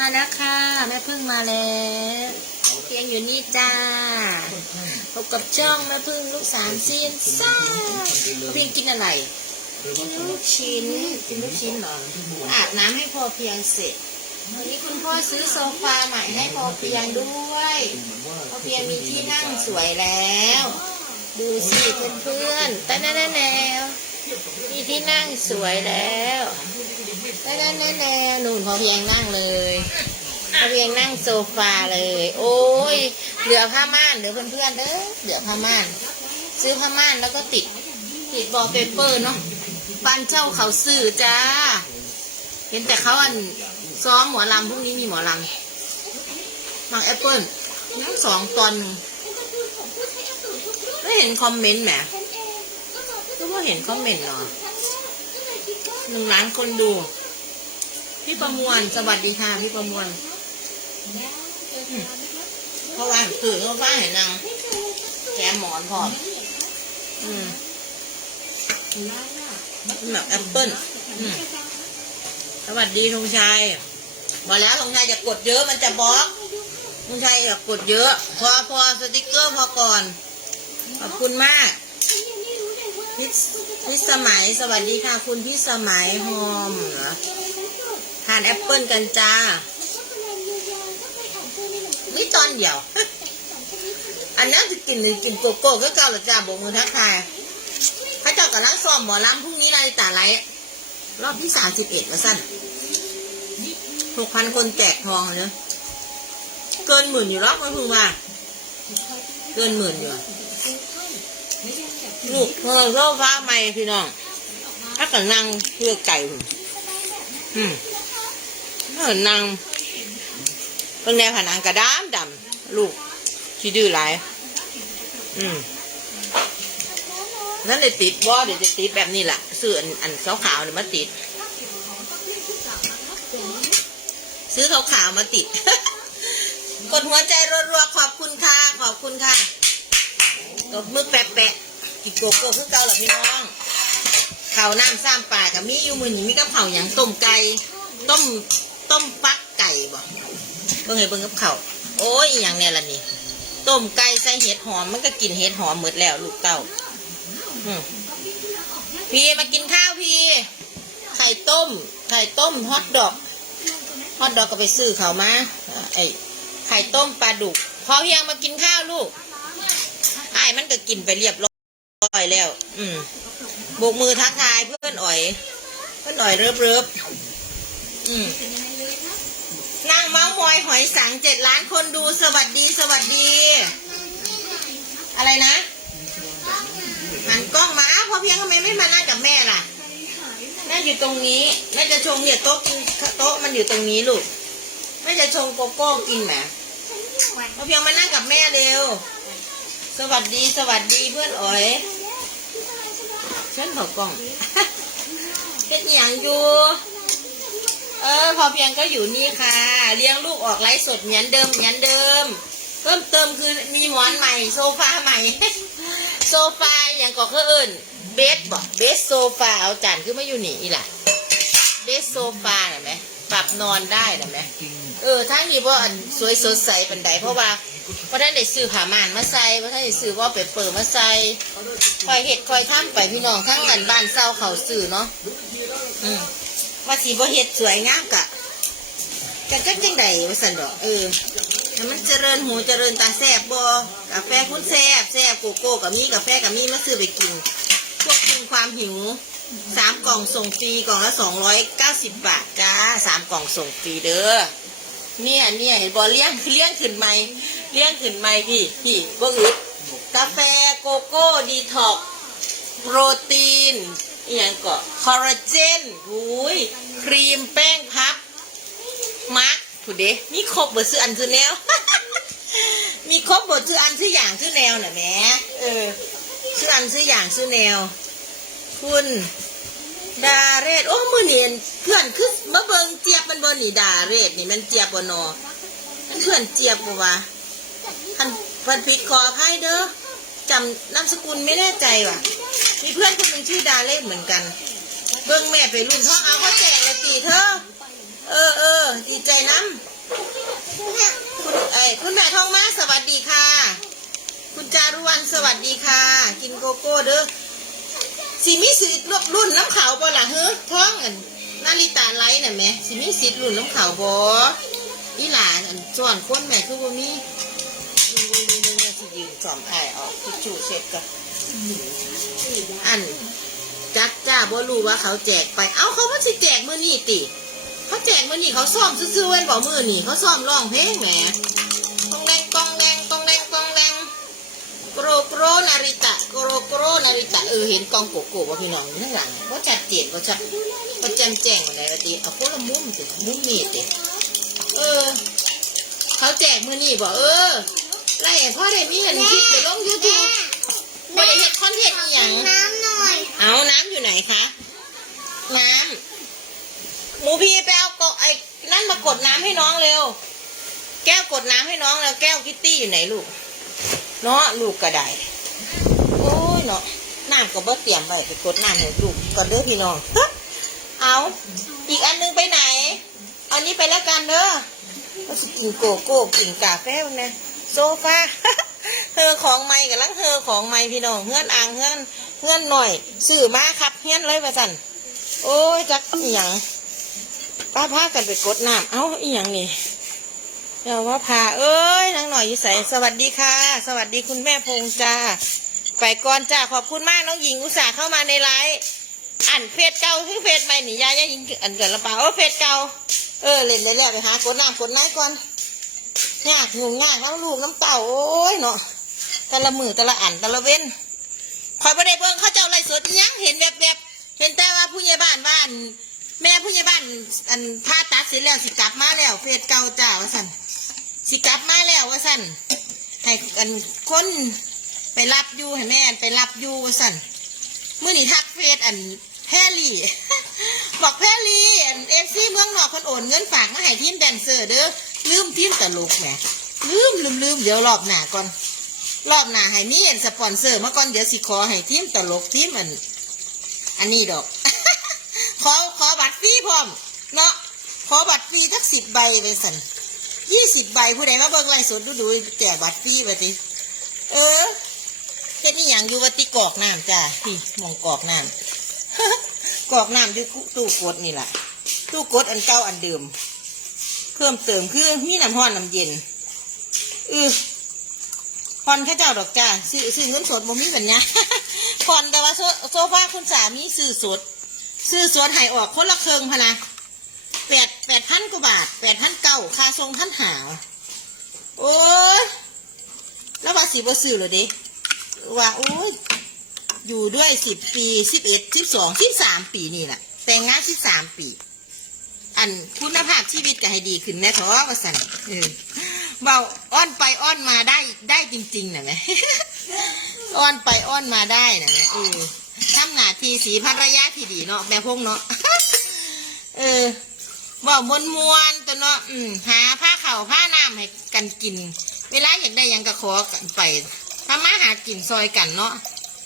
มาแล้วค่ะ แม่พึ่งมาแล้วเพียงอยู่นี่จ้าพบกับช่องแม่พึ่งลูกสามเซียนซ่าเพียงกินอะไรกินลูกชิ้นกินลูกชิ้นเหรออาบน้ำให้พอเพียงเสร็จวันนี้คุณพ่อซื้อโซฟาใหม่ให้พอเพียงด้วยพอเพียงมีที่นั่งสวยแล้ว ดูสิเพื่อนๆแต่แน่แน่ๆ มีที่นั่งสวยแล้วแต่แน่แน่ๆหนุ่นพอเพียงนั่งเลยพอเพียงนั่งโซฟาเลย โอ้ยเหลือผ้าม่านเหลือเพื่อนๆเด้อเหลือผ้าม่าน ซื้อผ้าม่านแล้วก็ติดติดบอลเปเปอร์เนาะบ้านเจ้าเขาซื้อจ้า เห็นแต่เขาอันซ้อมหมอลำพรุ่งนี้มีหมอลำมังแอปเปิ้ลสองตอนไม่เห็นคอมเมนต์แหม เห็นคอมเมนต์เหรอหนึ่งล้านคนดู พี่ประมวลสวัสดีค่ะพี่ประมวลเพราะว่าตื่นก็ฟ้าเห็นนางแกหมอนพอมอืมแบบแอปเปิ้ลสวัสดีธงชัยบอกแล้วธงชัยจะกดเยอะมันจะบล็อกธงชัยอย่ากดเยอะ พอพอสติกเกอร์พอก่อน ขอบคุณมาก พิษพิสมัยสวัสดีค่ะ คุณพิสมัยโฮมทานแอปเปิลกันจ้านี่ตอนเดียว อันนั้นจะกินหรือกินโกโก้ก็เก่าหรือจ้าโบกมือทักทายพระเจ้ากำลังซ้อมหมอลำพรุ่งนี้นาฬิตาไรรอบที่สามสิบเอ็ดวะสั้นหกพันคนแจกทองเลยเกินหมื่นอยู่รอบไม่พึ่งมาเกินหมื่นอยู่ ลูกเธอโซฟาใหม่พี่น้องถ้ากิดนั่งเพื่อไก่ผมอืมถ้าเกิดนั่งเป็นแนวผนังกระด้ามดำลูกที่ดื้อหลายอืมนั่นเลยติดว่าเดี๋ยวจะติดแบบนี้แหละซื้ออันอันขาวๆเนี่ยมาติด ซื้อขาวๆมาติด กดหัวใจรัวๆขอบคุณค่ะ ขอบคุณค่ะตบมือแปะๆ กินโกโก้คือเก่าหรอพี่น้องข้าวน้ำซ้ำปลากับมีอยู่มือนี้มีกับเผาวหยังต้มไก่ต้มต้มฟักไก่บ่เบิ่งให้เบิ่งกับข้าโอ้ยอย่างเนี่ยล่ะนี่ต้มไก่ใส่เห็ดหอมมันก็กินเห็ดหอมหมดแล้วลูกเต้าพี่มากินข้าวพี่ ไข่ต้ม ไข่ต้มฮอทดอกฮอทดอกก็ไปซื้อเขามาไอ้ไข่ต้มปลาดุก พอเพียงมากินข้าวลูกไอ้มันก็กินไปเรียบร้อย อยแล้ว อืมโบกมือทักทายเพื่อนอ่อย เพื่อนอ่อยเริบเริบอืมนั่งเมาส์มอยหอยสังเจ็ดล้านคนดูสวัสดีสวัสดี อะไรนะหันกล้องมาอ้าวพอเพียงทำไมไม่มานั่งกับแม่ล่ะแม่อยู่ตรงนี้แม่จะชงเนี่ยโต๊ะกินโต๊ะมันอยู่ตรงนี้ลูกแม่จะชงโกโก้กินแหมพอเพียงมานั่งกับแม่เร็ว สวัสดีสวัสดีเพื่อนอ๋อย ชิญเขากล้องเป็นอย่างอยู่ เออ พอเพียงก็อยู่นี่ค่ะ เลี้ยงลูกออกไลฟ์สดเหมือนเดิมเหมือนเดิม เพิ่มเติมคือมีหมอนใหม่ โซฟาใหม่ โซฟาอย่างก็คือเอิญเบสบอกเบสโซฟาเอาจานขึ้นมาอยู่นี่อีหล่ะเบสโซฟาเห็นไหมปรับนอนได้เห็นไหม เออทั้งนี้ว่าอันสวยสดใสเป็นไดเพราะว่าเพราะท่านได้ซื้อผ้าม่านมาใส่เพราะท่านได้ซื้อว่าเป็ดเปิดมาใส่คอยเห็ดคอยทำไปพี่น้องทั้งกันบ้านเศร้าเขาซื้อเนาะอืมว่าสีบ่เห็ดสวยงามกะกะจักจังใดว่าสันดอกเออให้มันเจริญหูเจริญตาแซบบ่กาแฟคุณแซบแซบโกโก้กับมีกาแฟกับมีมาซื้อไปกินควบคุมความหิวสามกล่องส่งฟรีกล่องละสองร้อยเก้าสิบบาทจ้าสามกล่องส่งฟรีเด้อ เนี่ยเนี่ยเห็นบอเลี้ยงเลี้ยงขึ้นไหมเลี้ยงขึ้นไหมพี่พี่บ่อึดกาแฟโกโก้ดีท็อกโปรตีนอหย่างก็คอลลาเจนหุยครีมแป้งพับมาร์คผู้เดมีครบเบอร์ซื้ออันซื้อแนว มีครบเบอร์ซื้ออันซื้ออย่างซื้อแนวน่ะแหม่เออซื้ออันซื้ออย่างซื้อแนว คุณดาเรศโอ้มือเนียน เพื่อนคือมาเบิงเจี๊ยบมันบนนี่ดาเรศนี่มันเจี๊ยบบนอเพื่อนเจี๊ยบปะวะท่านพันพิดคอไพ่เด้อจำนามสกุลไม่แน่ใจว่ะ มีเพื่อนคนหนึ่งชื่อดาเรศเหมือนกัน เบิ้งแม่ไปรุ่นท้องเอาเขาแจกเลยตีเธอ เออเออดีใจน้ำทองมาสวัสดีค่ะ คุณจารุวรรณสวัสดีค่ะ กินโกโก้เด้อสิมีสิทธิ์รุ่นน้ำขาวบ่ล่ะเฮ้อท้องอัน นาริตาไลท์น่ะแหม่สิมีสิทธิ์รุ่นน้ำขาวบ่อีหลานอันส่วนคนแม่คือบ่มีนี่นี่นี่นี่สิยืนสอมไข่ออกทิชชู่เช็ดกับอันจักจ้าบ่รู้ว่าเขาแจกไป เอ้าเขาว่าสิแจกมื้อนี้ติ เขาแจกมื้อนี้เขาซ่อมซื่อๆเว้นบ่มื้อนี้เขาซ่อมร้องเพลงแหมกองแดงกองแดงกองแดงกองแดงโกรโกรนาริตะ โรโกรนาริตะเออเห็นกองโกโก้ว่าพี่น้องอยู่ข้างหลังว่าชัดเจนว่าชัดว่าแจ่มแจ้งอะไรวะตีเอาคนละมุมติมุมนี่ติเออ เขาแจกมือนี่บอกเออไล่พ่อได้มีเงินคลิปไปลงยูทูบบ่ได้เห็นคอนเทนต์อหย่างน้ำหน่อย เอาน้ำอยู่ไหนคะ น้ำหมูพี่ไปเอากไอ้นั่นมากดน้ำให้น้องเร็ว แก้วกดน้ำให้น้องแล้วแก้วคิตตี้อยู่ไหนลูก เนาะลูกกระได้ เนาะน้ำก็บ่เตรียมไว้ไปกดน้ำให้ลูกก่อนเด้อพี่น้องเอาอีกอันนึงไปไหน อันนี้ไปแล้วกันเด้อก็สิกินโกโก้กินกาแฟนะโซฟาเฮอของใหม่กับลังเฮอของใหม่พี่น้องเฮือนอ่างเฮือนเฮือนหน่อยซื้อมาครับเฮือนเลยว่สั่นโอ้ยจักอีหยังป้าพากันไปกดน้ำเอ้าอีหยังนี่เดี๋ยวว่าพาเอ้ยนางหน่อยยู่ใสสวัสดีค่ะ สวัสดีคุณแม่พงจ้า ไปก่อนจ้าขอบคุณมากน้องหญิงอุตส่าห์เข้ามาในไลฟ์อันเฟซเก่าคือเฟซใหม่นี่ยายยายหญิงอันเกิดละเปล่าเออเฟซเก่าเออเล่นได้แล้วไปหากดน้ำกดไลค์ก่อนยากงงง่ายทั้งลูกน้ำเต่าโอ้ยเนาะแต่ละมือแต่ละอันแต่ละเว้นคอยประเดี๋ยวเบิ่งเขาเจ้าไรสดยังเห็นแบบแบบเห็นแต่ว่าผู้ใหญ่บ้านบ้าน แม่ผู้ใหญ่บ้าน อันพาตัดเสร็จแล้วสิกลับมาแล้วเฟซเก่าจ้าว่าสันสิกลับมาแล้วว่าสันให้กันคน ไปรับอยู่ให้แม่ไปรับอยู่สั่นเมื่อนี้ทักเฟซอันแพรี่บอกแพรี่อันเอฟซีเมืองนอกคนโอนเงินฝากมาให้ทีมแดนเซอร์เด้อลืมทีมตลกแหมลืมลืมลืมเดี๋ยวรอบหน้าก่อน รอบหน้าให้มีเอ็นสปอนเซอร์มาก่อนเดี๋ยวสิขอให้ทีมตลกทีมอัน อันนี้ดอก ขอขอบัตรฟรีพร้อม เนาะขอบัตรฟรีสักสิบใบไปสั่นยี่สิบใบผู้ใดมาเบิ่งไล่สดดูดูแจกบัตรฟรีไปติเออ แค่นี้อย่างอยู่วัดติกอกน้ำจ้าพี่มองกอกน้ำกอกน้ำอยู่ตู้กดนี่แหละตู้กดอันเก่าอันเดิมเพิ่มเติมคือมีน้ำห้อนน้ำเย็นเออพรข้าเจ้าดอกจ้าซื้อซื้อเงินสดบ่มีสัญญาพรแต่ว่าโซฟาคุณสามีซื้อสดซื้อสดให้ออกคนละเครื่องพะนะแปดแปดพันกว่าบาทแปดพันเก้าค่าทรงพันหาโอ้ยแล้วว่าสีบ่ซื้อเลยเด้ ว่าโอ้ยอยู่ด้วยสิบปีสิบเอ็ดสิบสองสิบสามปีนี่แหละแต่งงานสิบสามปี อันคุณภาพชีวิตก็ให้ดีขึ้นแน่ท้อว่าสันเออเบาอ้อนไปอ้อนมาได้ได้จริงๆนะแม่อ้อนไปอ้อนมาได้นะแม่เออทำหน้าที่สีภรรยาที่ดีเนาะแม่พงเนาะเออบอกมวนมวนตัวเนาะหาผ้าเข่าวผ้าน้ำให้กันกิน เวลาอยากได้ยังก็ขอกันไป ทำมาหากินซอยกันเนาะ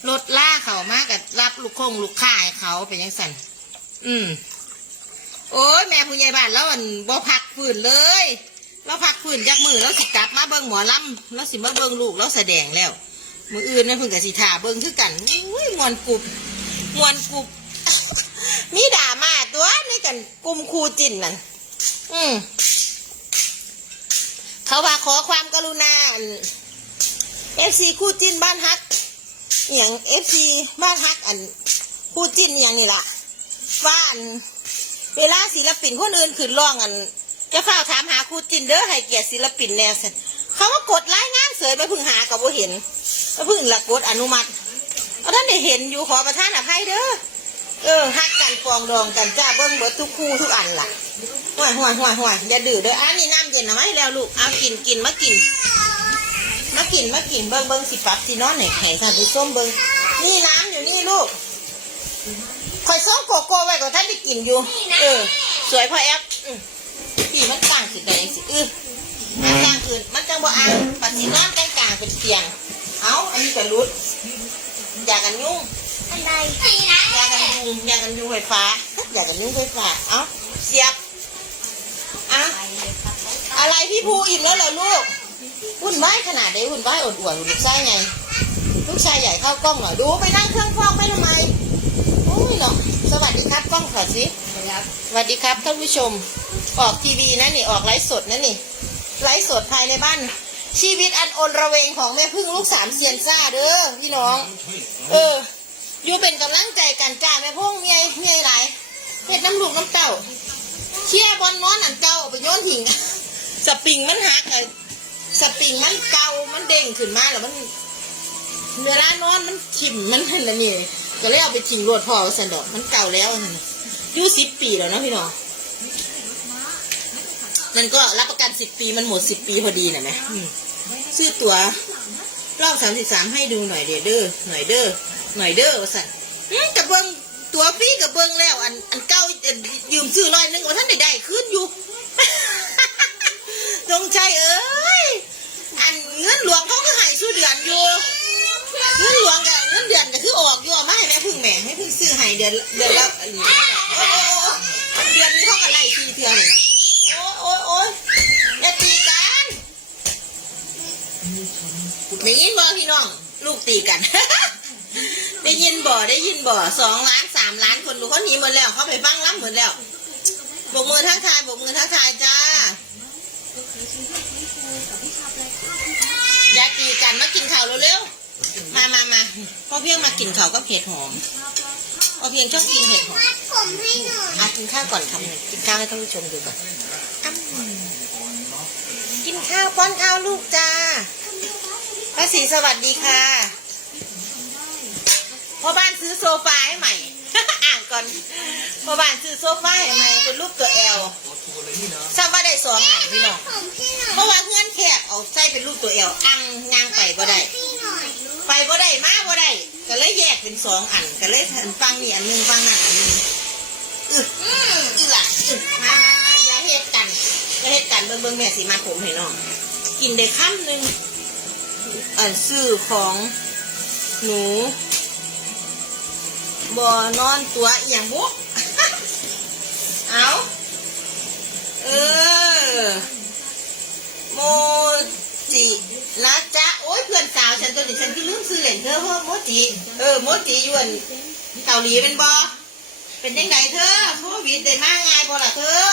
รถล่าเขามากับรับลูกคงลูกค้าเขาเป็นยังสันอืม โอ้ยแม่ผู้ใหญ่บ้านแล้วมันบ่พักฝืนเลยเราพักฝืนจากมือแล้วสิกลับมาเบิ่งหมอลำแล้วสิมาเบิ่งลูกแล้วแสดงแล้ว มืออื่นนะเพิ่งกับสิทาเบิ่งคือกันอุ้ยมวนกรุบมวนกรุบมีด่ามาตัวนี่กันกลุ่มครูจินนั่นอืมเขาว่าขอความกรุณา เอฟซีคู่จิ้นบ้านฮักอย่างเอฟซีบ้านฮักอันคู่จิ้นอย่างนี่ล่ะว่าอันเวลาศิลปินคนอื่นขึ้นร้องอันจะเข้าถามหาครูจินเด้อให้เกียรติศิลปินแน่สิเขาว่ากดรายงานเสยไปพึ่งหากับว่าเห็นก็พึ่งหลักกดอนุมัติเอาท่านได้เห็นอยู่ขอประทานอภัยเด้อเออฮักกันฟองดองกันจ้าเบิ้งเบิดทุกคู่ทุกอันล่ะห่วยห่วยห่วยห่วยอย่าดื้อเด้ออันนี้น้ำเย็นเอาไว้แล้วลูกเอากินกินมากิน มากินมากินเบิ้งเบิ้งสิปรับสินอนไหนแข่ท่านผู้ส้มเบิ้งนี่น้ำอยู่นี่ลูกคอยซ้อมโกโก้ไว้กับท่านได้กินอยู่ เออ สวยพอแอปอืมพี่มันต่างสิได้สิเออมันต่างอื่นมันจังบ่อ่างปัดสิน้ำกลางกลางเป็นเตียง เอาอันนี้ก็รุดอยากกันยุ่งอะไรอยากกันยุงอยากกันยุงไฟฟ้าอยากกันยุงไฟฟ้า เอาเสียบอะอะไรพี่ภูอิ่มแล้วเหรอลูก วุ่นวายขนาดไหนวุ่นวายอดอวดลูกชายไงลูกชายใหญ่เข้ากล้องหน่อยดูไปนั่งเครื่องฟอกไปทำไมโอ้ยเนาะสวัสดีครับกล้องขอสิสวัสดีครับท่านผู้ชมออกทีวีนะนี่ออกไลฟ์สดนะนี่ไลฟ์สดภายในบ้าน ชีวิตอันโอนระเวงของแม่พึ่งลูกสามเซียนซ่าเด้อพี่น้อง เออ อยู่เป็นกำลังใจกันจ้าแม่พงเมียเมียหลายเฮ็ดน้ำลูกน้ำเต้าเชี่ยบอลนอนอันเจ้าไปโยนทิ้งสปริงมันหักอ สปริงมันเกามันเด้งขึ้นมาแล้วมันเวลานอนมันขิมมันเห็นแล้วนี่ก็เลยเอาไปทิ้งรวดพอสันดอกมันเก่าแล้วนั่นยู่สิบปีแล้วนะพี่น้องนั่นก็รับประกันสิบปีมันหมดสิบปีพอดีน่ะไหมอืมซื้อตัวรอบสามสิบสามให้ดูหน่อยเด้อเด้อหน่อยเด้อหน่อยเด้อว่าสั่นอืมกับเบิงตัวฟรีกับเบิงแล้ว อันอันเก้ายืมซื้อร้อยหนึงว่าท่านได้ได้ขึ้นอยู่จงใจเอ้ย อันเงินหลวงเขาก็ใหายสู้เดือนอยู่ เงินหลวงกับเงินเดือนก็คือออกอยู่เอามาให้แม่พึ่งแม่ให้พึ่งซื้อให้เดือนเดือนละอันนี้โอ้โอ้อเดือนนี้เขาก็ไล่ทีเทื่อเลยนะโอ้ยโอ้ยโอ้ยอย่าตีกันได้ยินบ่พี่น้อง ลูกตีกัน ได้ยินบ่ได้ยินบ่สองล้านสามล้านคนดูเขาหนีหมดแล้วเขาไปฟังล้ำหมดแล้วบกมือทักทายบกมือทักทายจ้าาตีกันมากินข้าวเร็วๆ มามามาพ่อเพียงมากินข้าวกับเห็ดหอมพ่อเพียงชอบกินเห็ดหอมมัดผมให้หน่อยอะกินข้าวก่อนครับเนี่ยกินข้าวให้ท่านผู้ชมดูก่อนอ้ำกินข้าวป้อนข้าวลูกจ้าป้าศรีสวัสดีค่ะพ่อบ้านซื้อโซฟาให้ใหม่ อ่านก่อนพ่อบ้านซื้อโซฟาให้ใหม่เป็นรูปตัวแอลทราบว่าได้สองอันพี่น้องผมให้หน่อยเพราะว่าเพื่อนแขกเอาใส่เป็นรูป ตัวแอลอังงางไปก็ได้ให้หน่อยไปบ่ได้มาบ่ได้ ก็เลยแยกเป็นสองอัน ก็เลยอันฟังนี่อันหนึงฟังนั่นอันหนึงอึอือล่ะอึมามามาอย่าเฮ็ดกันอย่าเฮ็ดกันเบิ่งเบิ่งแม่สิมาผมให้น้องกินได้คำหนึ่งอันซื้อของหนูบ่นอนตัวอหย่างบุก เอาเออโม จินะจ๊ะโอ้ยเพื่อนสาวฉันตัวนี้ฉันที่ลืมซื้อเหรียญเธอเพราะโมจิเออโมจิอยวนเกาหลีเป็นบอเป็นยังไงเธอโควิดได้มาไงบอล่ะเธอ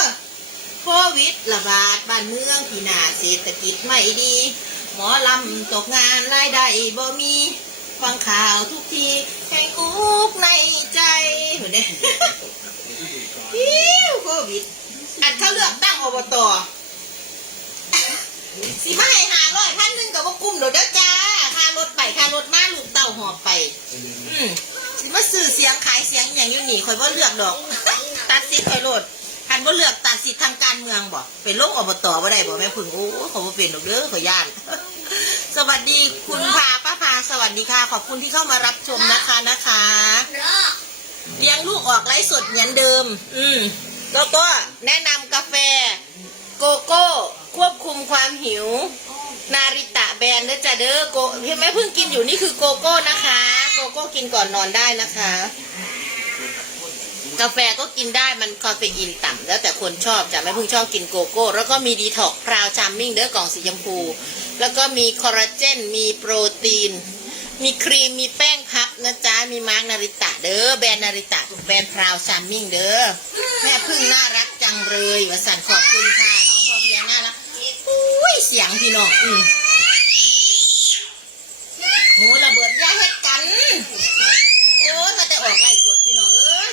โควิดระบาดบ้านเมืองที่นาเศรษฐกิจไม่ดี หมอลำตกงานรายได้บ่มีฟังข่าวทุกทีแห่งอุกในใจเห็นไหมฮิวโควิดอันเขาเลือกตั้งอบต สิมาให้หาร้อยพันหนึ่งกับว่ากุ้มเดี๋ยวเด้อจ้าค่ารถไปค่ารถมาลูกเต่าหอบไป อืมสิมาซื้อเสียงขายเสียงอย่างอยู่นี่คอยว่าเลือกดอก ตัดสิทธิ์คอยโลดคันว่าเลือกตัดสิทธิ์ทางการเมืองบ่เป็นโรคอบตบ่ได้บ่แม่พึ่งโอ้ขาบ่เป็นดอกเด้อขอย่านสวัสดีคุณพาป้าพาสวัสดีค่ะ ขอบคุณที่เข้ามารับชมนะคะนะคะเลี้ยงลูกออกไลฟ์สดเหมือนเดิม อืมแล้วก็แนะนำกาแฟ โกโก้ ควบคุมความหิว นาริตะแบรนด์นะจ๊ะเด้อโกพี่แม่เพิ่งกินอยู่นี่คือโกโก้นะคะ โกโก้กินก่อนนอนได้นะคะ กาแฟก็กินได้มันคาเฟอีนต่ำแล้วแต่คนชอบจ้ะแม่เพิ่งชอบกินโกโก้ แล้วก็มีดีท็อกพราวชามมิ่งเด้อกล่องสีชมพู แล้วก็มีคอลลาเจน มีโปรตีน มีครีมมีแป้งพับนะจ๊ะมีมาร์กนาริตะเด้อแบรนด์นาริตะแบรนด์พราวชามมิ่งเด้อแม่พึ่งน่ารักจังเลยวสันต์ขอบคุณค่ะน้องพอเพียงน่ารัก สียงพี่น้องอืโหระเบิดยาเฮ็ดกันโอ้ยมาแต่ออกไล่สดพี่น้องเอ้ย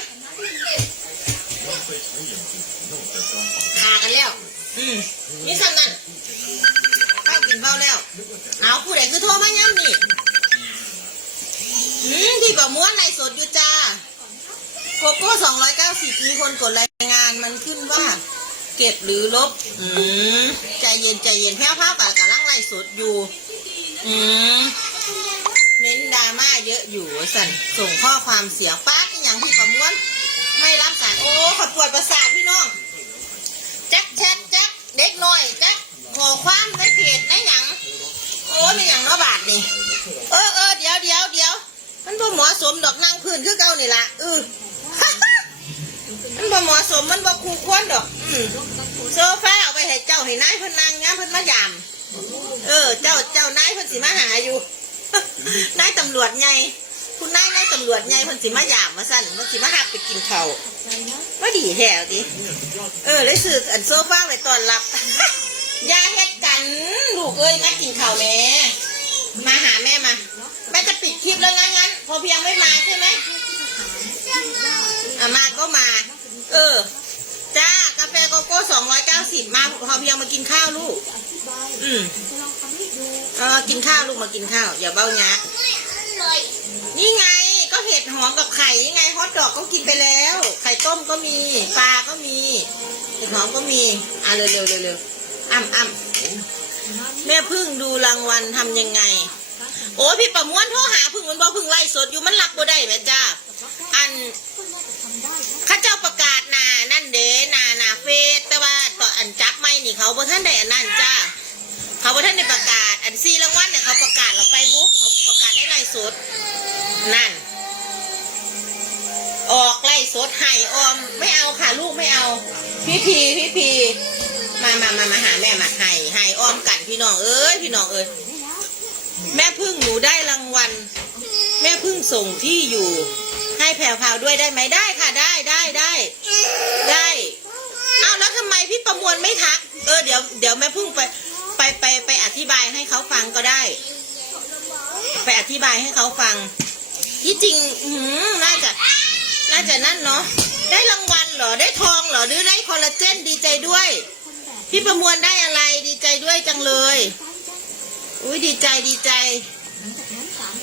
ขากันแล้ว อืมนี่สำนั่นข้าวกินเบ้าแล้วเอาผู้ใดคือโทรมาย้ำนี่อืมที่ประม้วนไลฟ์สดอยู่จ้าโกโก้สองร้อยเก้าสิบมีคนกดรายงานมันขึ้นว่า เก็บหรือลบ อืมใจเย็นใจเย็นแพ้วผ้าปากกำลังไลฟ์สดอยู่ อืมเม้นดราม่าเยอะอยู่สั่นส่งข้อความเสียงป้าดอย่างที่ประมวนไม่รับสารโอ้ขปวดประสาทพี่น้องจักแชทจักเด็กน้อยจักขอความในเพจในหยังโอ้ไม่อย่างเนาะบาทนี่เออเออเดี๋ยวเดี๋ยวเดี๋ยวมันบ่เหมาะสมดอกนั่งพื้นคือเก่านี่ล่ะเออ มันบ่เหมาะสมมันบ่คู่ควรดอก อืมโซฟาเอาไปให้เจ้าให้นายเพิ่นนางงามเพิ่นมายาม เออ เจ้าเจ้านายเพิ่นสิมาหาอยู่ นายตำรวจไง คุณนายนายตำรวจไงเพิ่นสิมายามมาสั่นเพิ่นสิมาหักไปกินข้าวว่าดีแท้ดิเออเลยซื้ออันโซฟาไว้ต้อนรับยาเฮ็ดกันลูกเอ้ยมากินข้าวแม่มาหาแม่มาแม่จะปิดคลิปแล้วนะงั้น พอเพียงไม่มาใช่ไหม อะมาก็มา เออ จ้ากาแฟโกโก้สองร้อยเก้าสิบมาพอเพียงมากินข้าวลูก อืมเออกินข้าวลูกมากินข้าวอย่าเบ้ายะนี่ไงก็เห็ดหอมกับไข่นี่ไงฮอทดอกก็กินไปแล้ว ไข่ต้มก็มีปลาก็มีเห็ดหอมก็มีอะเร็วเร็วเร็วเร็วอ้ำอ้ำแม่พึ่งดูรางวัลทำยังไง โอ้พี่ประมวลโทรหาพึ่งมันบอกพึ่งไล่สดอยู่มันรับบ่ได้แม่จ้าอันข้าเจ้าประกาศนานั่นเด้นานาเฟสแต่ว่าต่ออันจับไม่นี่เขาบ่ท่านได้อันนั้นจ้าเขาบ่ท่านได้ประกาศอันซีรางวัลเนี่ยเขาประกาศเราไปบุ๊กเขาประกาศได้ไล่สดนั่น ออกไล่สดไห้ออม ไม่เอาค่ะลูกไม่เอา พี่พีพี่พีมามามามาหาแม่มาไห้ไห้ออมกันพี่น้องเอ้ยพี่น้องเอ้ย แม่พึ่งหนูได้รางวัล แม่พึ่งส่งที่อยู่ ให้แพรวพาวด้วยได้ไหมได้ค่ะได้ได้ได้ได้เอ้าแล้วทำไมพี่ประมวลไม่ทัก เออเดี๋ยวเดี๋ยวแม่พึ่งไปไปไปไปอธิบายให้เขาฟังก็ได้ ไปอธิบายให้เขาฟัง ที่จริงหือน่าจะน่าจะนั่นเนาะได้รางวัลเหรอได้ทองเหรอหรือได้คอลลาเจนดีใจด้วย พี่ประมวลได้อะไรดีใจด้วยจังเลย อุ้ยดีใจดีใจ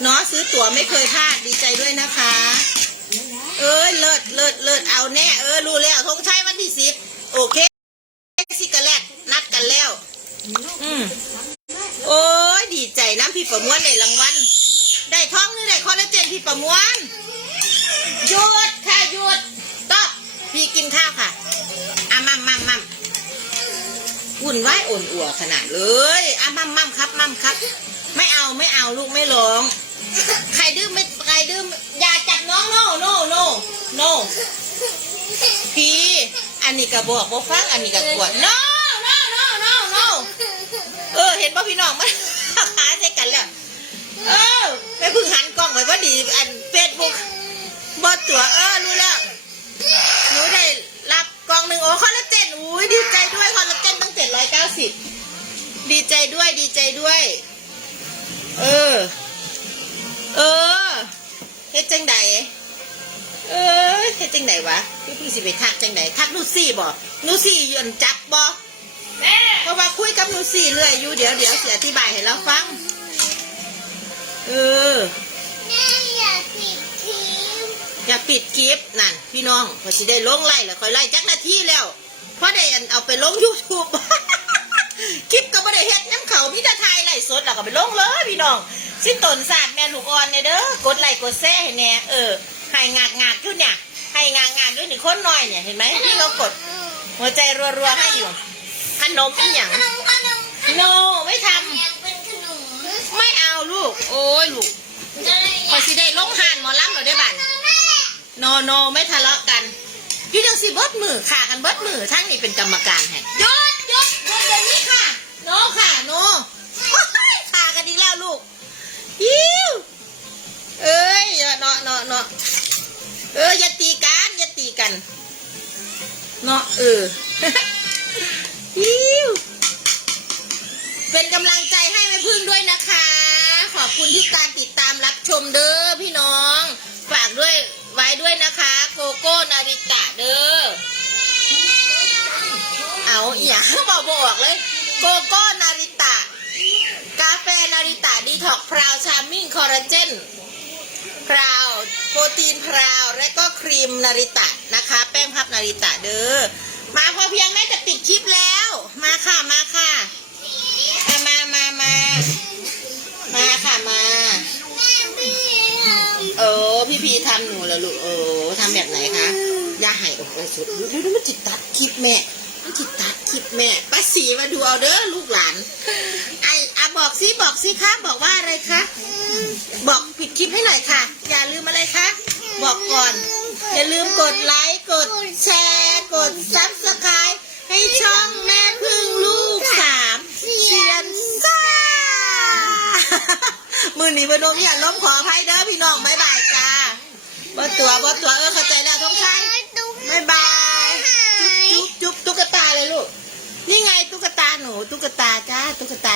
เนาะซื้อตั๋วไม่เคยพลาดดีใจด้วยนะคะ เอ้ยเลิศเลิศเลิศเอาแน่ เออรู้แล้วธงชัยวันที่สิบโอเคสิกันแลกนัดกันแล้ว อืมโอ้ยดีใจน้ำพี่ประมวลได้รางวัลได้ท้องหรือได้คอลลาเจนพี่ประมวลหยุดค่ะหยุดตอบพี่กินข้าวค่ะ วุ่นวายอ่อนอัวขนาดเลยอะมั่มมั่มครับมั่มครับ ไม่เอาไม่เอาลูกไม่ร้อง ใครดื้อไม่ใครดื้ออย่าจับน้องโน่โน่โน่โน่พี่อันนี้กระบอกบ่ฟังอันนี้กระกวดโน่โน่โน่โน่โน่เออ เห็นป่ะพี่น้องมันขาใส่กันแล้วเออไม่พึ่งหันกล้องไว้ว่าดีอันเฟซบุ๊กบอตัวเออรู้แล้วหนูได้ กล่องหนึ่งโอ้คอลลาเจนอุ้ยดีใจด้วยคอลลาเจนตั้งเจ็ดร้อยเก้าสิบดีใจด้วยดีใจด้วย เออ เออเฮ็ดจังใดเออเฮ็ดจังใดวะพี่พึ่งสิไปทักจังใดทักนูซี่บ่นูซี่ยืนจับบ่แม่เพราะว่าคุยกับนูซี่เรื่อยอยู่เดี๋ยวเดี๋ยวสิอธิบายให้เราฟัง เออ อย่าปิดคลิปนั่นพี่น้องพอสิได้ลงไล่แล้วค่อยไล่จักนาทีแล้วเพราะได้อันเอาไปลง YouTube คลิปก็ไม่ได้เฮ็ดน้ำเขามีแต่ทายไล่สดแล้วก็ไปลงเลยพี่น้องสิ้นตนศาสตร์แม่ลูกอ่อนเนี่ยเด้อกดไลค์กดแชร์ให้แน่เออให้งากงากขึ้นเนี่ยให้งากงากด้วยนี่คนน้อยเนี่ยเห็นไหมพี่เรากด หัวใจรัวๆให้อยู่ขนมอีหยังขนมขนมโนไม่ทยังเป็นขนมำไม่เอาลูก โอ้ยลูกพอสิได้ลงหานหมอลำเราได้บัตร โนโนไม่ทะเลาะกันอยู่จังสิเบิดมือขากันเบิดมือทั้งนี้เป็นกรรมการให้หยุดหยุดหยุดเดี๋ยวนี้ค่ะโนค่ะโนขากันอีกแล้วลูกยิ้วเอ้ยเนาะเนาะเนาะเอออย่าตีกันอย่าตีกันเนาะเออยิ้วเป็นกำลังใจให้แม่พึ่งด้วยนะคะ ขอบคุณที่การติดตามรับชมเด้อพี่น้อง ฝากด้วย ไว้ด้วยนะคะ โกโก้นาริตะเด้อ เอาอย่าบอกบอกเลย โกโก้นาริตะ กาแฟนาริตะดีท็อกพราวชามิ่งคอลลาเจนพราวโปรตีนพราวและก็ครีมนาริตะนะคะ แป้งพับนาริตะเด้อ มาพอเพียงแม่จะปิดคลิปแล้ว มาค่ะมาค่ะมามามามาค่ะมา อ พี่พีทำหนูเหรอลูกเออทำแบบไหนคะย่าหายอกเลยสุดดูดูมันจิตตัดคลิปแม่มันจิตตัดคลิปแม่ป้าสีมาดูเอาเด้อลูกหลาน ไออะบอกซิบอกซิคะบอกว่าอะไรคะบอกผิดคลิปให้หน่อยค่ะ อย่าลืมอะไรคะบอกก่อน อย่าลืมกดไลค์กดแชร์กดซับสไครต์ให้ช่องแม่พึ่งลูกสามเชียนซ่า มือหนีบนมอย่าล้มขออภัยเด้อพี่น้องบายบายจ้าบ่ตัวบ่ตัวเออเข้าใจแล้วท้องชัยตุ๊กบ๊ายบายจุ๊บจุ๊บตุ๊กตาเลยลูกนี่ไงตุ๊กตาหนูตุ๊กตาจ้าตุ๊กตา